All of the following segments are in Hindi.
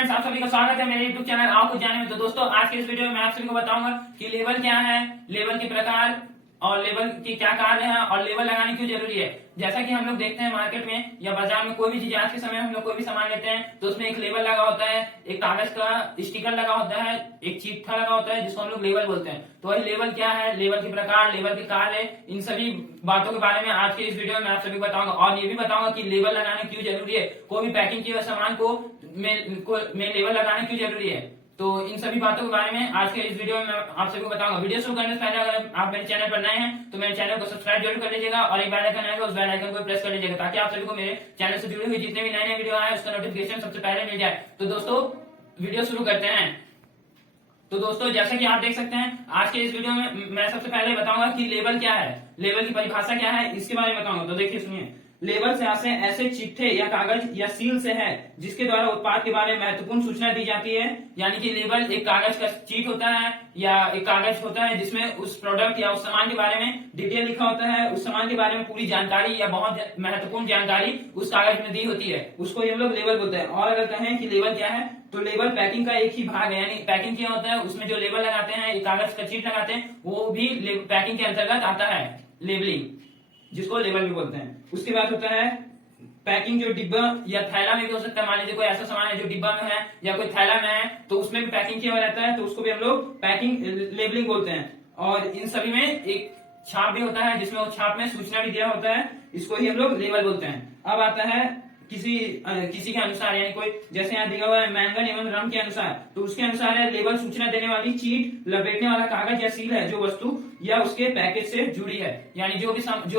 फ्रेंड्स, आप सभी का स्वागत है मेरे यूट्यूब चैनल आपको जाने में। तो दोस्तों, आज के इस वीडियो में मैं आप सभी को बताऊंगा कि लेबल क्या है, लेबल के प्रकार और लेबल के क्या कार्य हैं और लेबल लगाने क्यों जरूरी है। जैसा कि हम लोग देखते हैं मार्केट में या बाजार में कोई भी चीज, आज के समय में हम लोग कोई भी सामान लेते हैं तो उसमें एक लेबल लगा होता है, एक कागज का स्टिकर लगा होता है, एक चिट्ठा लगा होता है जिसको हम लोग लेबल बोलते हैं। तो वही लेबल क्या है, लेबल के प्रकार, लेबल के कार्य, इन सभी बातों के बारे में आज के इस वीडियो में मैं आप सभी को बताऊंगा। और ये भी बताऊंगा कि लेबल लगाने क्यों जरूरी है, कोई भी पैकिंग किए हुए सामान को में लेबल लगाने क्यों जरूरी है। तो इन सभी बातों के बारे में आज के इस वीडियो में मैं आप सभी को बताऊंगा। वीडियो शुरू करने से पहले अगर आप मेरे चैनल पर नए हैं तो मेरे चैनल को सब्सक्राइब जरूर कर लीजिएगा और एक बेल आइकन आएगा, उस बेल आइकन को प्रेस कर लीजिएगा ताकि आप सभी को मेरे चैनल से जुड़े हुए जितने भी नए नए वीडियो आए उसका नोटिफिकेशन सबसे पहले मिल जाए। तो दोस्तों, वीडियो शुरू करते हैं। तो दोस्तों, जैसा कि आप देख सकते हैं आज के इस वीडियो में मैं सबसे पहले बताऊंगा कि लेबल क्या है, लेबल की परिभाषा क्या है, इसके बारे में बताऊंगा। तो देखिए, सुनिए। लेबल से आशय ऐसे चिट्ठे या कागज या सील से है जिसके द्वारा उत्पाद के बारे में महत्वपूर्ण सूचना दी जाती है। यानी कि लेबल एक कागज का चीट होता है या एक कागज होता है जिसमें उस प्रोडक्ट या उस सामान के बारे में डिटेल लिखा होता है, उस सामान के बारे में पूरी जानकारी या बहुत महत्वपूर्ण जानकारी उस कागज में दी होती है, उसको हम लोग लेबल बोलते हैं। और अगर कहें कि लेबल क्या है, तो लेबल पैकिंग का एक ही भाग है। यानी पैकिंग क्या होता है, उसमें जो लेबल लगाते हैं, एक कागज का चीट लगाते हैं, वो भी पैकिंग के अंतर्गत आता है, लेबलिंग, जिसको लेबल भी बोलते हैं। उसके बाद होता है पैकिंग, जो डिब्बा या थैला में भी हो सकता है। मान लीजिए कोई ऐसा सामान है जो डिब्बा में है या कोई थैला में है तो उसमें भी पैकिंग किया हुआ रहता है, तो उसको भी हम लोग पैकिंग लेबलिंग बोलते हैं। और इन सभी में एक छाप भी होता है जिसमें वो छाप में सूचना भी दिया होता है, इसको ही हम लोग लेबल बोलते हैं। अब आता है किसी के अनुसार, यानी कोई जैसे यहाँ दिया हुआ है मैंगन एवं रम के अनुसार, तो उसके अनुसार है लेबल सूचना देने वाली चीट, लपेटने वाला कागज या सील है जो वस्तु या उसके पैकेज से जुड़ी है। यानी जो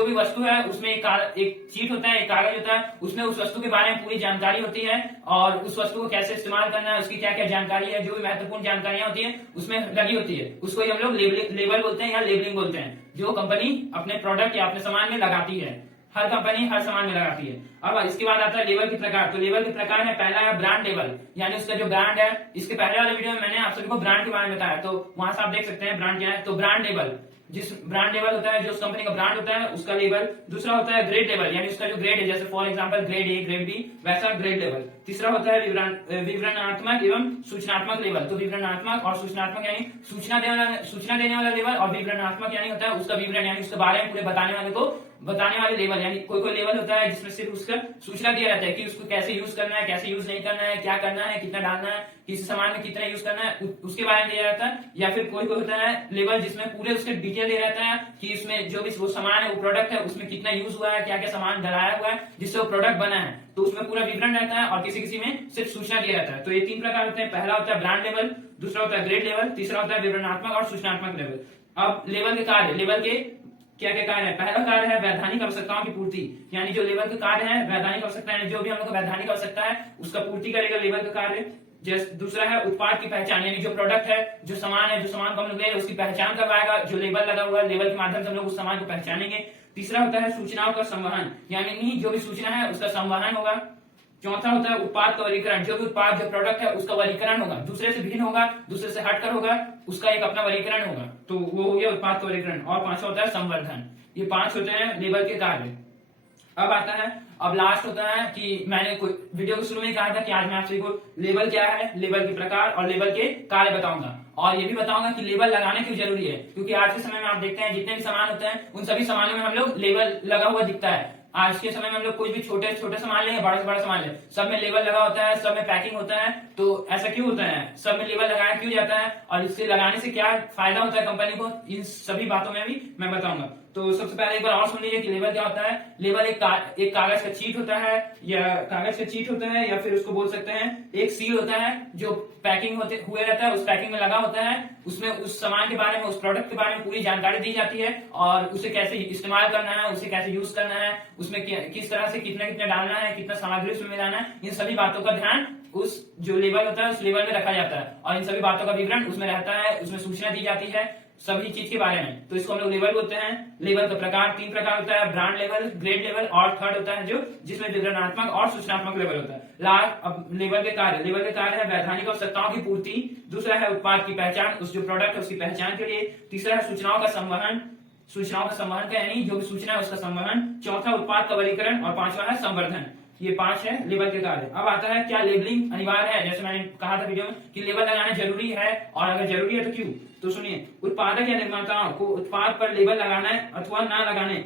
भी वस्तु है उसमें एक चीट होता है, एक कागज होता है, उसमें उस वस्तु के बारे में पूरी जानकारी होती है और उस वस्तु को कैसे इस्तेमाल करना है, उसकी क्या क्या जानकारी है, जो भी महत्वपूर्ण जानकारियां होती है उसमें लगी होती है, उसको ही हम लोग लेबल बोलते हैं या लेबलिंग बोलते हैं, जो कंपनी अपने प्रोडक्ट या अपने सामान में लगाती है। हर कंपनी हर सामान में लगाती है। अब इसके बाद आता है लेबल के प्रकार। तो लेबल के प्रकार है, पहला है ब्रांड लेबल, यानी उसका जो ब्रांड है। इसके पहले वाले वीडियो में मैंने आप सभी को ब्रांड के बारे में बताया, तो वहां से आप देख सकते हैं ब्रांड क्या है। तो ब्रांड लेबल, जिस ब्रांड लेबल होता है, जो उस कंपनी का ब्रांड होता है उसका लेबल। दूसरा होता है ग्रेड लेबल, यानी उसका जो ग्रेड है, जैसे for example grade A, grade B, वैसा ग्रेड लेबल। तीसरा होता है विवरणात्मक एवं सूचनात्मक लेबल। तो विवरणात्मक और सूचनात्मक यानी सूचना देने वाला लेबल, और विवरणात्मक यानी होता है उसका विवरण, यानी उसके बारे में पूरे बताने वाले लेबल। यानी कोई लेबल होता है जिसमें सिर्फ उसका सूचना दिया रहता है कि उसको कैसे यूज करना है, कैसे यूज नहीं करना है, क्या करना है, कितना डालना है, किसी सामान में कितना यूज करना है, उसके बारे में दिया रहता है। या फिर कोई होता है लेबल जिसमें पूरे उसके डिटेल दिया रहता है कि इसमें जो भी वो सामान है, वो प्रोडक्ट है, उसमें कितना यूज हुआ है, क्या क्या सामान डलाया हुआ है जिससे वो प्रोडक्ट बना है, तो उसमें पूरा विवरण रहता है। और किसी में सिर्फ सूचना दिया रहता है। तो ये तीन प्रकार होते हैं। पहला होता है ब्रांड लेवल, दूसरा होता है ग्रेड लेवल, तीसरा होता है विवरणात्मक और सूचनात्मक लेवल। अब लेवल के कार्य, लेवल के क्या क्या कार्य है। पहला कार्य है वैधानिक आवश्यकताओं की पूर्ति, यानी जो लेवल के कार्य है वैधानिक आवश्यकता है, जो भी हम लोग को वैधानिक आवश्यकता है उसका पूर्ति करेगा लेवल का कार्य। दूसरा है उत्पाद की पहचान, यानी जो प्रोडक्ट है, जो सामान है, जो सामान को हम लोग ले रहे हैं उसकी पहचान करवाएगा, जो लेबल लगा हुआ है, लेबल के माध्यम से हम लोग उस सामान को पहचानेंगे। तीसरा होता है सूचनाओं का संवहन, यानी जो भी सूचना है उसका संवहन होगा। चौथा होता है उत्पाद का वर्गीकरण, जो भी उत्पाद, जो प्रोडक्ट है उसका वर्गीकरण होगा, दूसरे से भिन्न होगा, दूसरे से हटकर होगा, उसका एक अपना वर्गीकरण होगा, तो वो हो गया उत्पाद का वर्गीकरण। और पांचवा होता है संवर्धन। ये पांच होते हैं लेबल के कार्य। अब आता है, अब लास्ट होता है कि मैंने वीडियो के शुरू में कहा था कि आज मैं आप सभी को लेबल क्या है, लेबल के प्रकार और लेबल के कार्य बताऊंगा। और ये भी बताऊंगा कि लेबल लगाने क्यों जरूरी है, क्योंकि आज के समय में आप देखते हैं जितने भी सामान होते हैं उन सभी सामानों में हम लोग लेबल लगा हुआ दिखता है। आज के समय में हम लोग कोई भी छोटे छोटे सामान लें, बड़ा से बड़ा सामान लें, सब में लेबल लगा होता है, सब में पैकिंग होता है। तो ऐसा क्यों होता है, सब में लेबल लगाया क्यों जाता है और इससे लगाने से क्या फायदा होता है कंपनी को, इन सभी बातों में भी मैं बताऊंगा। तो सबसे पहले एक बार और सुन लीजिए कि लेबल क्या होता है। लेबल एक कागज का चीट होता है, या फिर उसको बोल सकते हैं एक सील होता है जो पैकिंग हुए रहता है, उस पैकिंग में लगा होता है, उसमें उस सामान के बारे में, उस प्रोडक्ट के बारे में पूरी जानकारी दी जाती है और उसे कैसे इस्तेमाल करना है, उसे कैसे यूज करना है, उसमें किस तरह से कितना कितना डालना है, कितना सामग्री उसमें मिलाना है, इन सभी बातों का ध्यान उस जो लेबल होता है उस लेबल में रखा जाता है और इन सभी बातों का विवरण उसमें रहता है, उसमें सूचना दी जाती है सभी चीज के बारे में। तो इसको हम लोग लेबल बोलते हैं। लेबल का प्रकार तीन प्रकार होता है, ब्रांड लेवल, ग्रेड लेवल और थर्ड होता है जिसमें विवरणात्मक और सूचनात्मक लेवल होता है। लास्ट अब लेबल के कार्य है वैधानिक आवश्यकताओं की पूर्ति, दूसरा है उत्पाद की पहचान, उस जो प्रोडक्ट है उसकी पहचान के लिए, तीसरा है सूचनाओं का संवहन का यानी जो भी सूचना है उसका संवहन, चौथा उत्पाद का वर्गीकरण और पांचवा है संवर्धन। ये 5 है लेबल के कार्य। अब आता है क्या लेबलिंग अनिवार्य है, जैसे मैंने कहा था वीडियो में कि लेबल लगाना जरूरी है, और अगर जरूरी है तो क्यों। तो सुनिए, उत्पादक या निर्माताओं को उत्पाद पर लेबल लगाना अथवा न लगाने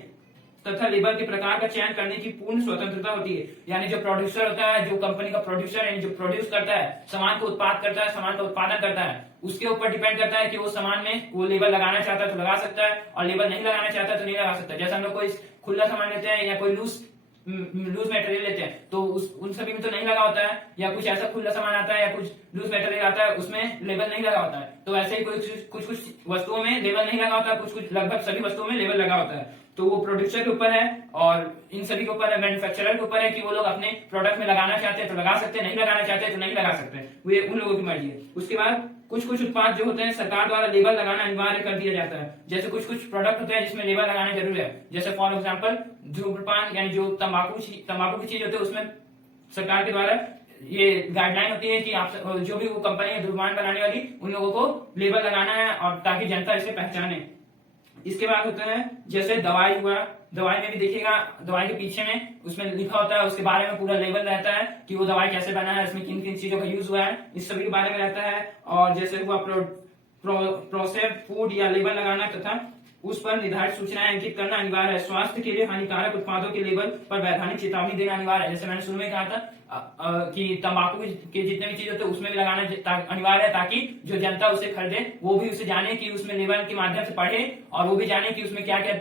तथा लेबल के प्रकार का चयन करने की पूर्ण स्वतंत्रता होती है। यानी जो प्रोड्यूसर होता है, जो कंपनी का प्रोड्यूसर है, जो प्रोड्यूस करता है, सामान को उत्पाद करता है, सामान का उत्पादन करता है, उसके ऊपर डिपेंड करता है कि वो सामान में वो लेबल लगाना चाहता है तो लगा सकता है, और लेबल नहीं लगाना चाहता तो नहीं लगा सकता। जैसे हम लोग कोई खुला सामान लेते हैं या कोई लूज मटेरियल लेते हैं तो उन सभी में तो नहीं लगा होता है, या कुछ ऐसा खुला सामान आता है या कुछ लूज मटेरियल आता है उसमें लेबल नहीं लगा होता है। तो ऐसे ही कुछ वस्तुओं में लेबल नहीं लगा होता है, कुछ लगभग सभी वस्तुओं में लेबल लगा होता है। तो वो प्रोड्यूसर के ऊपर है और इन सभी के ऊपर है, मैन्युफैक्चरर के ऊपर है कि वो लोग अपने प्रोडक्ट में लगाना चाहते हैं तो लगा सकते हैं, नहीं लगाना चाहते हैं तो नहीं लगा सकते, वो उन लोगों की मर्जी है। उसके बाद कुछ उत्पाद जो होते हैं सरकार द्वारा लेबल लगाना अनिवार्य कर दिया जाता है। जैसे कुछ प्रोडक्ट होते हैं जिसमें लेबल लगाना जरूरी है, जैसे फॉर एग्जांपल धूम्रपान यानी जो तंबाकू की चीज होती है उसमें सरकार के द्वारा ये गाइडलाइन होती है कि आप जो भी वो कंपनी है धूम्रपान बनाने वाली, उन लोगों को लेबल लगाना है और ताकि जनता इसे पहचाने। इसके बाद होता है जैसे दवाई हुआ, दवाई में भी देखिएगा दवाई के पीछे में उसमें लिखा होता है, उसके बारे में पूरा लेबल रहता है कि वो दवाई कैसे बना है, इसमें किन किन चीजों का यूज हुआ है, इस सभी के बारे में रहता है। और जैसे हुआ प्रोसेस्ड फूड या लेबल लगाना तथा उस पर निर्धारित सूचनाएं अंकित करना अनिवार्य है। स्वास्थ्य के लिए हानिकारक उत्पादों के लेबल पर वैधानिक चेतावनी देना अनिवार्य है। जैसे मैंने शुरू में कहा था कि तंबाकू के जितने भी चीज होते हैं उसमें भी लगाना अनिवार्य है, ताकि जो जनता उसे खरीदे वो भी उसे जाने कि उसमें लेबल के माध्यम से पढ़े और वो भी जाने कि उसमें क्या क्या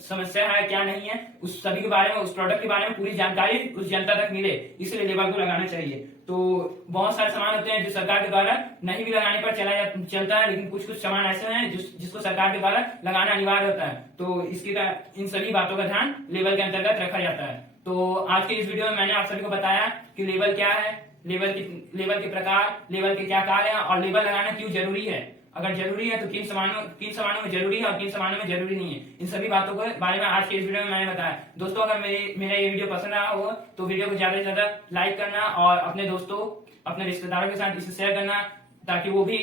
समस्या है क्या नहीं है, उस सभी के बारे में, उस प्रोडक्ट के बारे में पूरी जानकारी उस जनता तक मिले, इसलिए लेबल को लगाना चाहिए। तो बहुत सारे सामान होते हैं जो सरकार के द्वारा नहीं भी लगाने पर चलता है, लेकिन कुछ सामान ऐसे हैं जिसको सरकार के द्वारा लगाना अनिवार्य होता है। तो इन सभी बातों का ध्यान लेबल के अंतर्गत रखा जाता है। तो आज के इस वीडियो में मैंने आप सभी को बताया कि लेबल क्या है, लेबल के प्रकार, लेबल के क्या कार्य है और लेबल लगाना क्यों जरूरी है। अगर जरूरी है तो किन सामानों में जरूरी है और किन सामानों में जरूरी नहीं है, इन सभी बातों के बारे में आज के इस वीडियो में मैंने बताया। दोस्तों अगर मेरा ये वीडियो पसंद आया हो तो वीडियो को ज्यादा से ज्यादा लाइक करना और अपने दोस्तों अपने रिश्तेदारों के साथ इसे शेयर करना, ताकि वो भी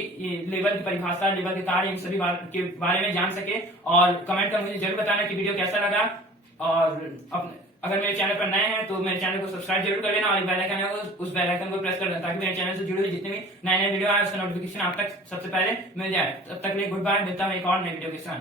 लेबल की परिभाषा, लेबल के कार्य, इन सभी के बारे में जान सके। और कमेंट कर मुझे जरूर बताना कि वीडियो कैसा लगा। और अगर मेरे चैनल पर नए हैं तो मेरे चैनल को सब्सक्राइब जरूर कर लेना और बेल आइकन है उस बेल आइकन को प्रेस कर देना, ताकि मेरे चैनल से जुड़े हुए जितने भी नए वीडियो आए उसका नोटिफिकेशन आप तक सबसे पहले मिल जाए। तब तक के लिए गुड बाय, मिलता हूं एक और नए वीडियो के साथ।